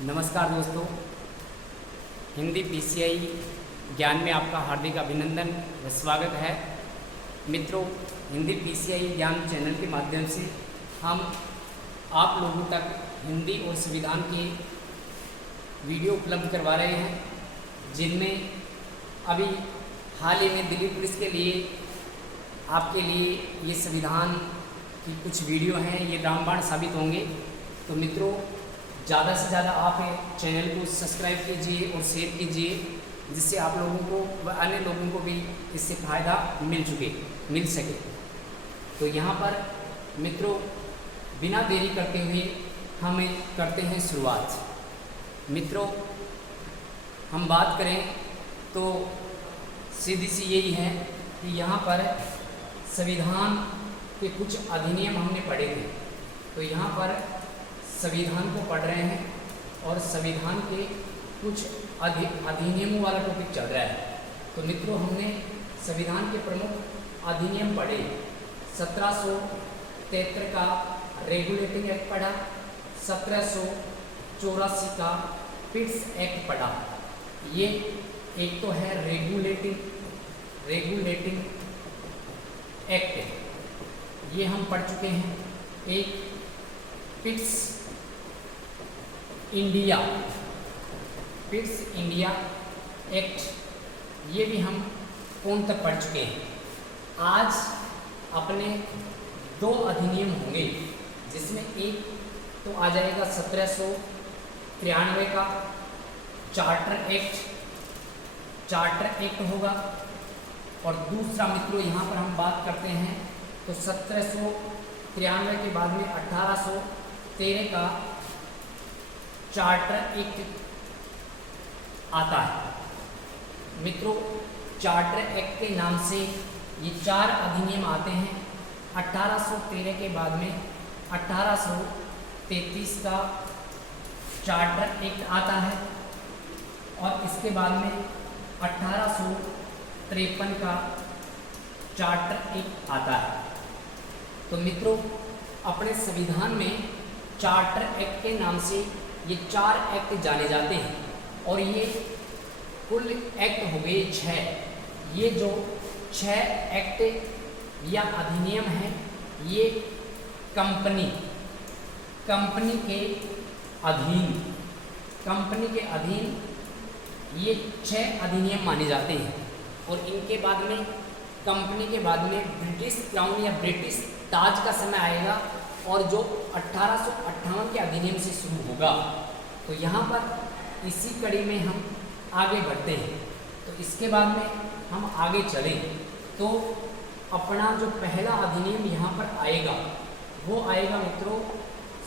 नमस्कार दोस्तों, हिंदी पीसीआई ज्ञान में आपका हार्दिक अभिनंदन व स्वागत है। मित्रों, हिंदी पीसीआई ज्ञान चैनल के माध्यम से हम आप लोगों तक हिंदी और संविधान के वीडियो उपलब्ध करवा रहे हैं, जिनमें अभी हाल ही में दिल्ली पुलिस के लिए आपके लिए ये संविधान की कुछ वीडियो हैं, ये रामबाण साबित होंगे। तो मित्रों, ज़्यादा से ज़्यादा आप चैनल को सब्सक्राइब कीजिए और शेयर कीजिए, जिससे आप लोगों को व अन्य लोगों को भी इससे फ़ायदा मिल सके। तो यहाँ पर मित्रों, बिना देरी करते हुए हम करते हैं शुरुआत। मित्रों, हम बात करें तो सीधी सी यही है कि यहाँ पर संविधान के कुछ अधिनियम हमने पढ़े थे। तो यहाँ पर संविधान को पढ़ रहे हैं और संविधान के कुछ अधिनियमों वाला टॉपिक चल रहा है। तो मित्रों, हमने संविधान के प्रमुख अधिनियम पढ़े। 1773 का रेगुलेटिंग एक्ट पढ़ा, 1784 का पिट्स एक्ट पढ़ा। ये एक तो है रेगुलेटिंग एक्ट, ये हम पढ़ चुके हैं। एक पिट्स इंडिया एक्ट, ये भी हम कौन तक पढ़ चुके हैं। आज अपने दो अधिनियम होंगे, जिसमें एक तो आ जाएगा 1793 का चार्टर एक्ट होगा, और दूसरा मित्रों यहाँ पर हम बात करते हैं तो 1793 के बाद में 1813 का चार्टर एक्ट आता है। मित्रों, चार्टर एक्ट के नाम से ये चार अधिनियम आते हैं। 1813 के बाद में 1833 का चार्टर एक्ट आता है, और इसके बाद में 1853 का चार्टर एक्ट आता है। तो मित्रों, अपने संविधान में चार्टर एक्ट के नाम से ये चार एक्ट जाने जाते हैं, और ये कुल एक्ट हो गए 6। ये जो 6 एक्ट या अधिनियम हैं, ये कंपनी के अधीन ये 6 अधिनियम माने जाते हैं। और इनके बाद में कंपनी के बाद में ब्रिटिश क्राउन या ब्रिटिश ताज का समय आएगा, और जो 1858 के अधिनियम से शुरू होगा। तो यहाँ पर इसी कड़ी में हम आगे बढ़ते हैं। तो इसके बाद में हम आगे चलें तो अपना जो पहला अधिनियम यहाँ पर आएगा, वो आएगा मित्रों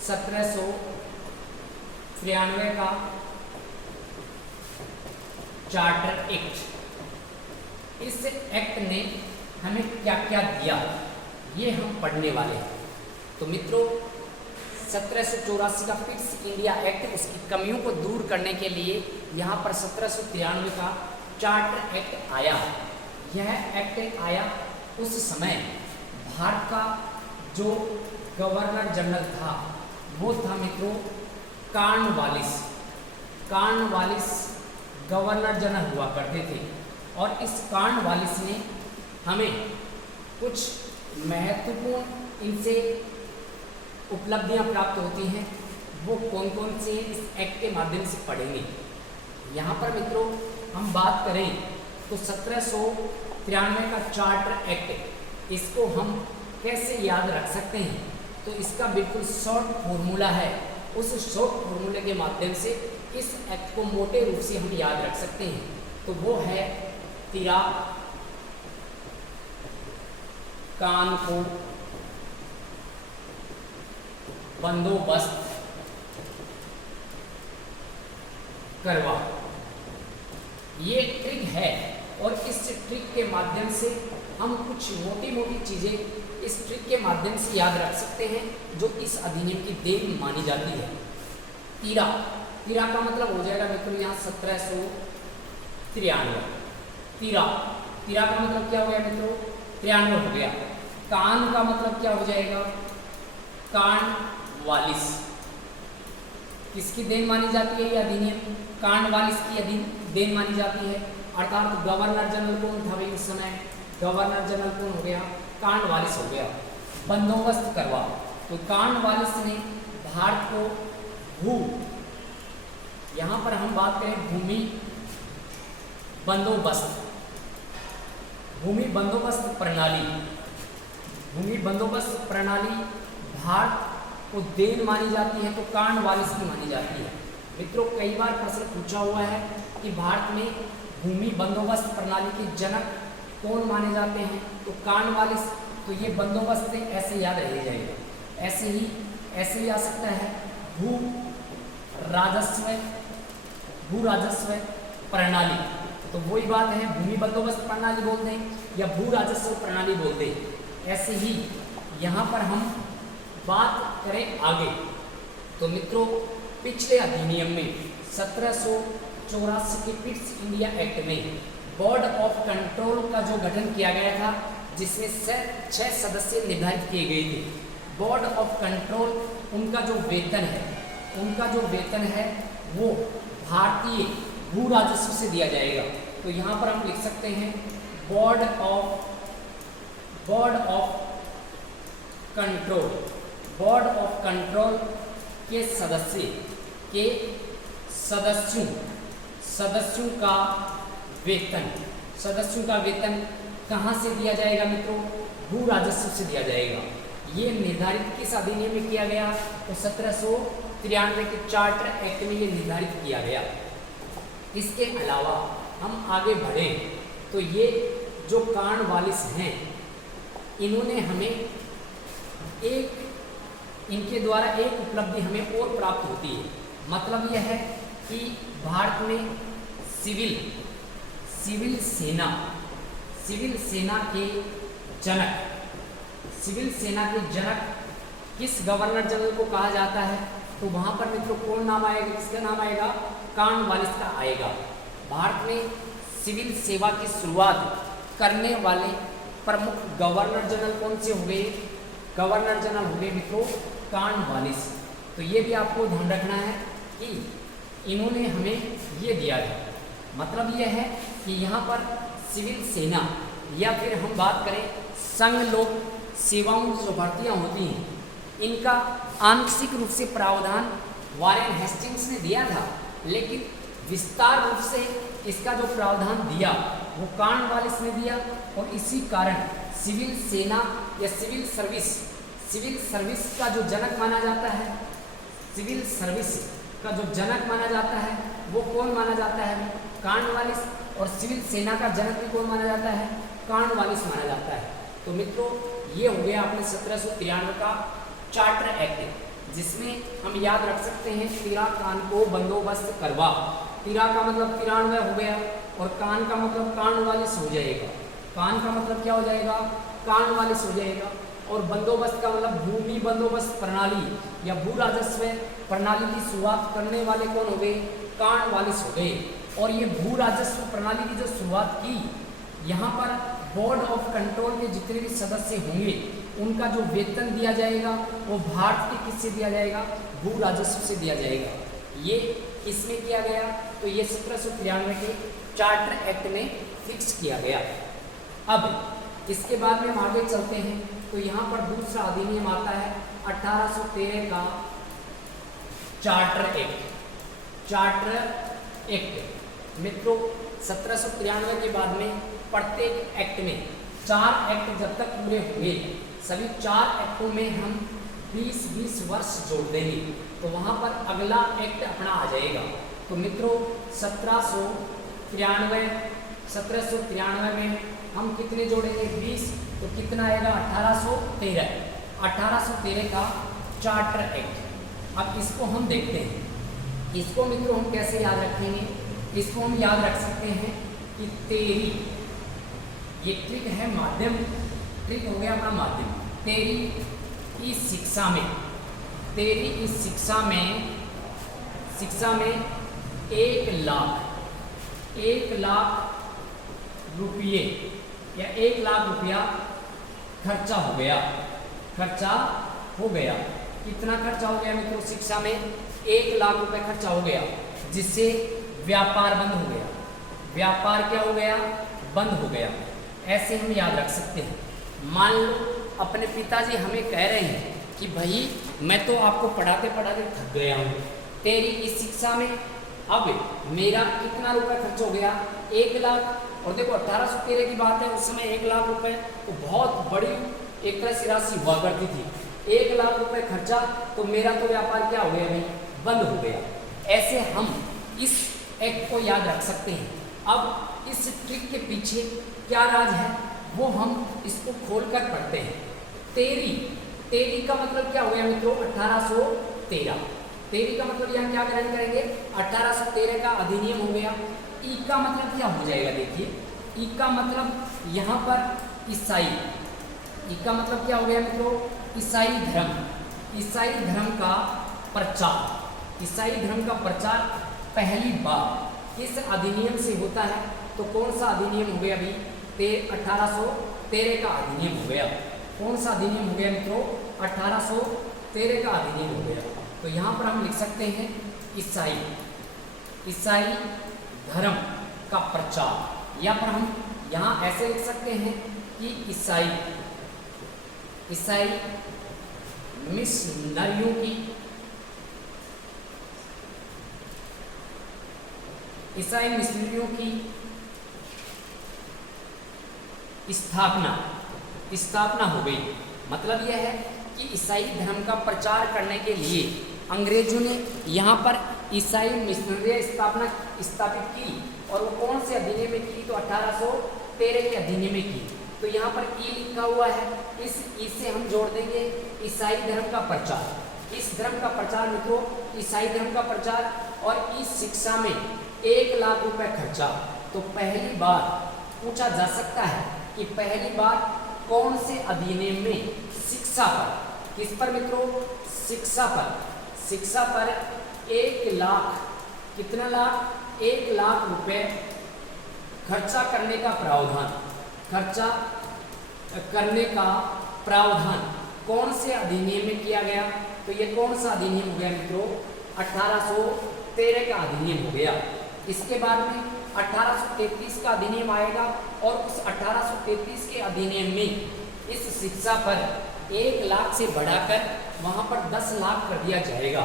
1793 का चार्टर एक्ट। इस एक्ट ने हमें क्या क्या दिया, ये हम पढ़ने वाले हैं। तो मित्रों, 1784 का फिक्स इंडिया एक्ट, उसकी कमियों को दूर करने के लिए यहाँ पर 1793 का चार्टर एक्ट आया। यह एक्ट आया उस समय भारत का जो गवर्नर जनरल था, वो था मित्रों कॉर्नवालिस गवर्नर जनरल हुआ करते थे। और इस कॉर्नवालिस ने हमें कुछ महत्वपूर्ण इनसे उपलब्धियां प्राप्त होती हैं, वो कौन कौन से इस एक्ट के माध्यम से पढ़ेंगे। यहाँ पर मित्रों हम बात करें तो 1793 का चार्टर एक्ट, इसको हम कैसे याद रख सकते हैं। तो इसका बिल्कुल शॉर्ट फॉर्मूला है। उस शॉर्ट फॉर्मूले के माध्यम से इस एक्ट को मोटे रूप से हम याद रख सकते हैं। तो वो है तिरा कान को बंदोबस्त करवा। ये ट्रिक है, और इस ट्रिक के माध्यम से हम कुछ मोटी चीज़ें इस ट्रिक के माध्यम से याद रख सकते हैं, जो इस अधिनियम की देन मानी जाती है। तीरा का मतलब हो जाएगा मित्रों यहाँ 1793। तीरा का मतलब क्या हो गया मित्रों, 93 हो गया। कान का मतलब क्या हो जाएगा, कॉर्नवालिस। किसकी देन मानी जाती है ये अधिनियम? कॉर्नवालिस की देन मानी जाती है। अर्थात गवर्नर जनरल कौन था भाई उस समय? गवर्नर जनरल कौन हो गया? कॉर्नवालिस हो गया। बंदोबस्त करवा, तो कॉर्नवालिस ने भारत को भू, यहाँ पर हम बात करें भूमि बंदोबस्त, भूमि बंदोबस्त प्रणाली, भूमि बंदोबस्त प्रणाली भारत को देन मानी जाती है, तो कॉर्नवालिस की मानी जाती है। मित्रों कई बार प्रश्न पूछा हुआ है कि भारत में भूमि बंदोबस्त प्रणाली के जनक कौन माने जाते हैं? तो कॉर्नवालिस। तो ये बंदोबस्त से ऐसे याद रह जाएगा, ऐसे ही आ सकता है भू राजस्व प्रणाली। तो वही बात है, भूमि बंदोबस्त प्रणाली बोल दें या भू राजस्व प्रणाली बोल दें। ऐसे ही यहाँ पर हम बात करें आगे, तो मित्रों पिछले अधिनियम में 1784 के पिट्स इंडिया एक्ट में बोर्ड ऑफ कंट्रोल का जो गठन किया गया था, जिसमें 6 सदस्य निर्धारित किए गए थे। बोर्ड ऑफ कंट्रोल उनका जो वेतन है वो भारतीय भू राजस्व से दिया जाएगा। तो यहाँ पर हम लिख सकते हैं बोर्ड ऑफ कंट्रोल के सदस्यों का वेतन कहाँ से दिया जाएगा मित्रों? भू राजस्व से दिया जाएगा। ये निर्धारित किस अधिनियम में किया गया? तो 1793 के चार्टर एक्ट में ये निर्धारित किया गया। इसके अलावा हम आगे बढ़े तो ये जो कॉर्नवालिस हैं, इन्होंने हमें इनके द्वारा एक उपलब्धि हमें और प्राप्त होती है। मतलब यह है कि भारत में सिविल सेना के जनक किस गवर्नर जनरल को कहा जाता है? तो वहाँ पर मित्रों कौन नाम आएगा? किसका नाम आएगा? कॉर्नवालिस का आएगा। भारत में सिविल सेवा की शुरुआत करने वाले प्रमुख गवर्नर जनरल कौन से हो गए? गवर्नर जनरल हो गए मित्रों कॉर्नवालिस। तो ये भी आपको ध्यान रखना है कि इन्होंने हमें ये दिया था। मतलब यह है कि यहाँ पर सिविल सेना या फिर हम बात करें संघ लोक सेवाओं जो भर्तियाँ होती हैं, इनका आंशिक रूप से प्रावधान वारेन हेस्टिंग्स ने दिया था, लेकिन विस्तार रूप से इसका जो प्रावधान दिया वो कॉर्नवालिस ने दिया। और इसी कारण सिविल सेना या सिविल सर्विस का जो जनक माना जाता है, सिविल सर्विस का जो जनक माना जाता है वो कौन माना जाता है? कॉर्नवालिस। और सिविल सेना का जनक भी कौन माना जाता है? कॉर्नवालिस माना जाता है। तो मित्रों ये हो गया अपने 1793 का चार्टर एक्ट, जिसमें हम याद रख सकते हैं तिरा कान को बंदोबस्त करवा। तिरा का मतलब 93 हो गया और कान का मतलब कॉर्नवालिस हो जाएगा। कान का मतलब क्या हो जाएगा? कॉर्नवालिस हो जाएगा। और बंदोबस्त का मतलब भूमि बंदोबस्त प्रणाली या भू राजस्व प्रणाली की शुरुआत करने वाले कौन हो गए? कॉर्नवालिस हो गए। और ये भू राजस्व प्रणाली की जो शुरुआत की, यहाँ पर बोर्ड ऑफ कंट्रोल के जितने भी सदस्य होंगे उनका जो वेतन दिया जाएगा वो भारत के किससे दिया जाएगा? भू राजस्व से दिया जाएगा। ये किसमें किया गया? तो ये 1793 के चार्टर एक्ट में फिक्स किया गया। अब इसके बाद में हम आगे चलते हैं तो यहाँ पर दूसरा अधिनियम आता है 1813 का चार्टर एक्ट। मित्रों 1793 के बाद में प्रत्येक एक्ट में 4 एक्ट जब तक पूरे हुए, सभी 4 एक्टों में हम 20-20 वर्ष जोड़ देंगे तो वहाँ पर अगला एक्ट अपना आ जाएगा। तो मित्रों 1793 में हम कितने जोड़ेंगे? 20, तो कितना आएगा? 1813 का चार्टर एक्ट। अब इसको हम देखते हैं, इसको मित्रों हम कैसे याद रखेंगे? इसको हम याद रख सकते हैं कि तेरी, ये ट्रिक है माध्यम, ट्रिक हो गया अपना माध्यम। तेरी इस शिक्षा में 1 लाख रुपये या 1 लाख रुपया खर्चा हो गया। कितना खर्चा हो गया मित्रों शिक्षा में? 1 लाख रुपए खर्चा हो गया, जिससे व्यापार बंद हो गया। व्यापार क्या हो गया? बंद हो गया। ऐसे हम याद रख सकते हैं। मान लो अपने पिताजी हमें कह रहे हैं कि भाई मैं तो आपको पढ़ाते पढ़ाते थक गया हूँ, तेरी इस शिक्षा में अब मेरा कितना रुपए खर्च हो गया? 1 लाख। और देखो 1813 की बात है, उस समय 1 लाख रुपए तो बहुत बड़ी एक तरह से राशि हुआ करती थी। 1 लाख रुपए खर्चा, तो मेरा तो व्यापार क्या हो गया भाई? बंद हो गया। ऐसे हम इस एक्ट को याद रख सकते हैं। अब इस ट्रिक के पीछे क्या राज है वो हम इसको खोलकर पढ़ते हैं। तेरी का मतलब क्या हो गया मित्रों? 1813। तेरी का मतलब यहाँ क्या ग्रहण करेंगे? 1813 का अधिनियम हो गया। ई का मतलब क्या हो जाएगा? देखिए, ई का मतलब यहाँ पर ईसाई। ई का मतलब क्या हो गया मित्रों? ईसाई धर्म। ईसाई धर्म का प्रचार। ईसाई धर्म का प्रचार पहली बार इस अधिनियम से होता है। तो कौन सा अधिनियम हो गया अभी? 1813 का अधिनियम हो गया। कौन सा अधिनियम हो गया मित्रों? 1813 का अधिनियम हो गया। तो यहाँ पर हम लिख सकते हैं ईसाई धर्म का प्रचार, या पर हम यहाँ ऐसे लिख सकते हैं कि ईसाई मिशनरियों की स्थापना हो गई। मतलब यह है कि ईसाई धर्म का प्रचार करने के लिए अंग्रेजों ने यहाँ पर ईसाई मिशनरी स्थापित की। और वो कौन से अधिनियम में की? तो 1813 के अधिनियम में की। तो यहाँ पर ई लिखा हुआ है, इस ई से हम जोड़ देंगे ईसाई धर्म का प्रचार। इस धर्म का प्रचार मित्रों, ईसाई धर्म का प्रचार, और इस शिक्षा में 1 लाख रुपए खर्चा। तो पहली बार पूछा जा सकता है कि पहली बार कौन से अधिनियम में शिक्षा पर, किस पर मित्रों? शिक्षा पर 1 लाख, कितना लाख? 1 लाख रुपए खर्चा करने का प्रावधान कौन से अधिनियम में किया गया? तो ये कौन सा अधिनियम हो गया मित्रों? 1813 का अधिनियम हो गया। इसके बाद में 1833 का अधिनियम आएगा, और उस 1833 के अधिनियम में इस शिक्षा पर 1 लाख से बढ़ाकर वहाँ पर 10 लाख कर दिया जाएगा।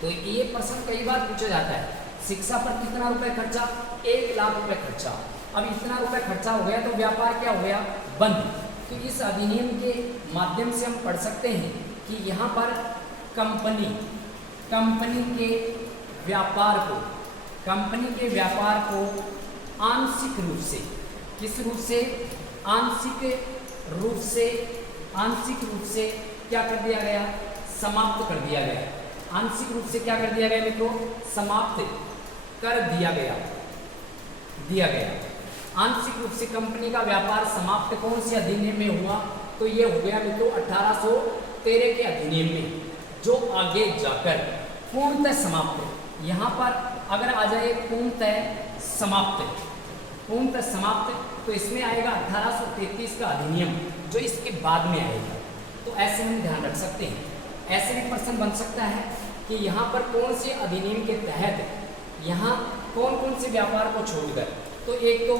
तो ये प्रश्न कई बार पूछा जाता है, शिक्षा पर कितना रुपए खर्चा? 1 लाख रुपए खर्चा। अब इतना रुपए खर्चा हो गया तो व्यापार क्या हो गया? बंद। तो इस अधिनियम के माध्यम से हम पढ़ सकते हैं कि यहाँ पर कंपनी के व्यापार को आंशिक रूप से, किस रूप से? आंशिक रूप से क्या कर दिया गया? समाप्त कर दिया गया। आंशिक रूप से क्या कर दिया गया मित्रों? समाप्त कर दिया गया। आंशिक रूप से कंपनी का व्यापार समाप्त कौन से अधिनियम में हुआ? तो ये हो गया मित्रों 1813 के अधिनियम में, जो आगे जाकर पूर्णतः समाप्त। यहाँ पर अगर आ जाए पूर्णतः समाप्त, तो इसमें आएगा 1833 का अधिनियम, जो इसके बाद में आएगा। तो ऐसे हम ध्यान रख सकते हैं। ऐसे भी प्रश्न बन सकता है कि यहाँ पर कौन से अधिनियम के तहत यहाँ कौन कौन से व्यापार को छोड़कर, तो एक तो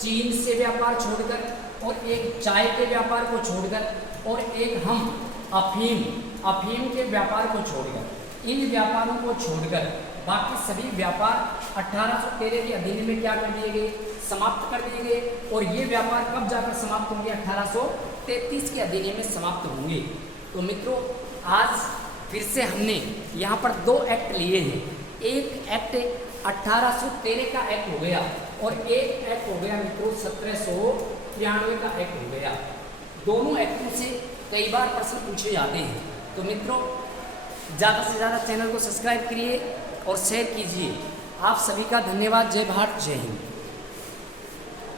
चीन से व्यापार छोड़कर, और एक चाय के व्यापार को छोड़कर, और एक हम अफीम के व्यापार को छोड़कर, इन व्यापारों को छोड़कर बाकी सभी व्यापार 1813 के अधिनियम में क्या कर दिए गए? समाप्त कर दिए गए। और ये व्यापार कब जाकर समाप्त होंगे? 1833 के अधिनियम में समाप्त होंगे। तो मित्रों, आज फिर से हमने यहाँ पर 2 एक्ट लिए हैं। एक एक्ट 1813 का एक्ट हो गया, और एक एक्ट हो गया मित्रों 1793 का एक्ट हो गया। दोनों एक्टों से कई बार प्रश्न पूछे जाते हैं। तो मित्रों, ज़्यादा से ज़्यादा चैनल को सब्सक्राइब करिए और शेयर कीजिए। आप सभी का धन्यवाद। जय भारत, जय हिंद।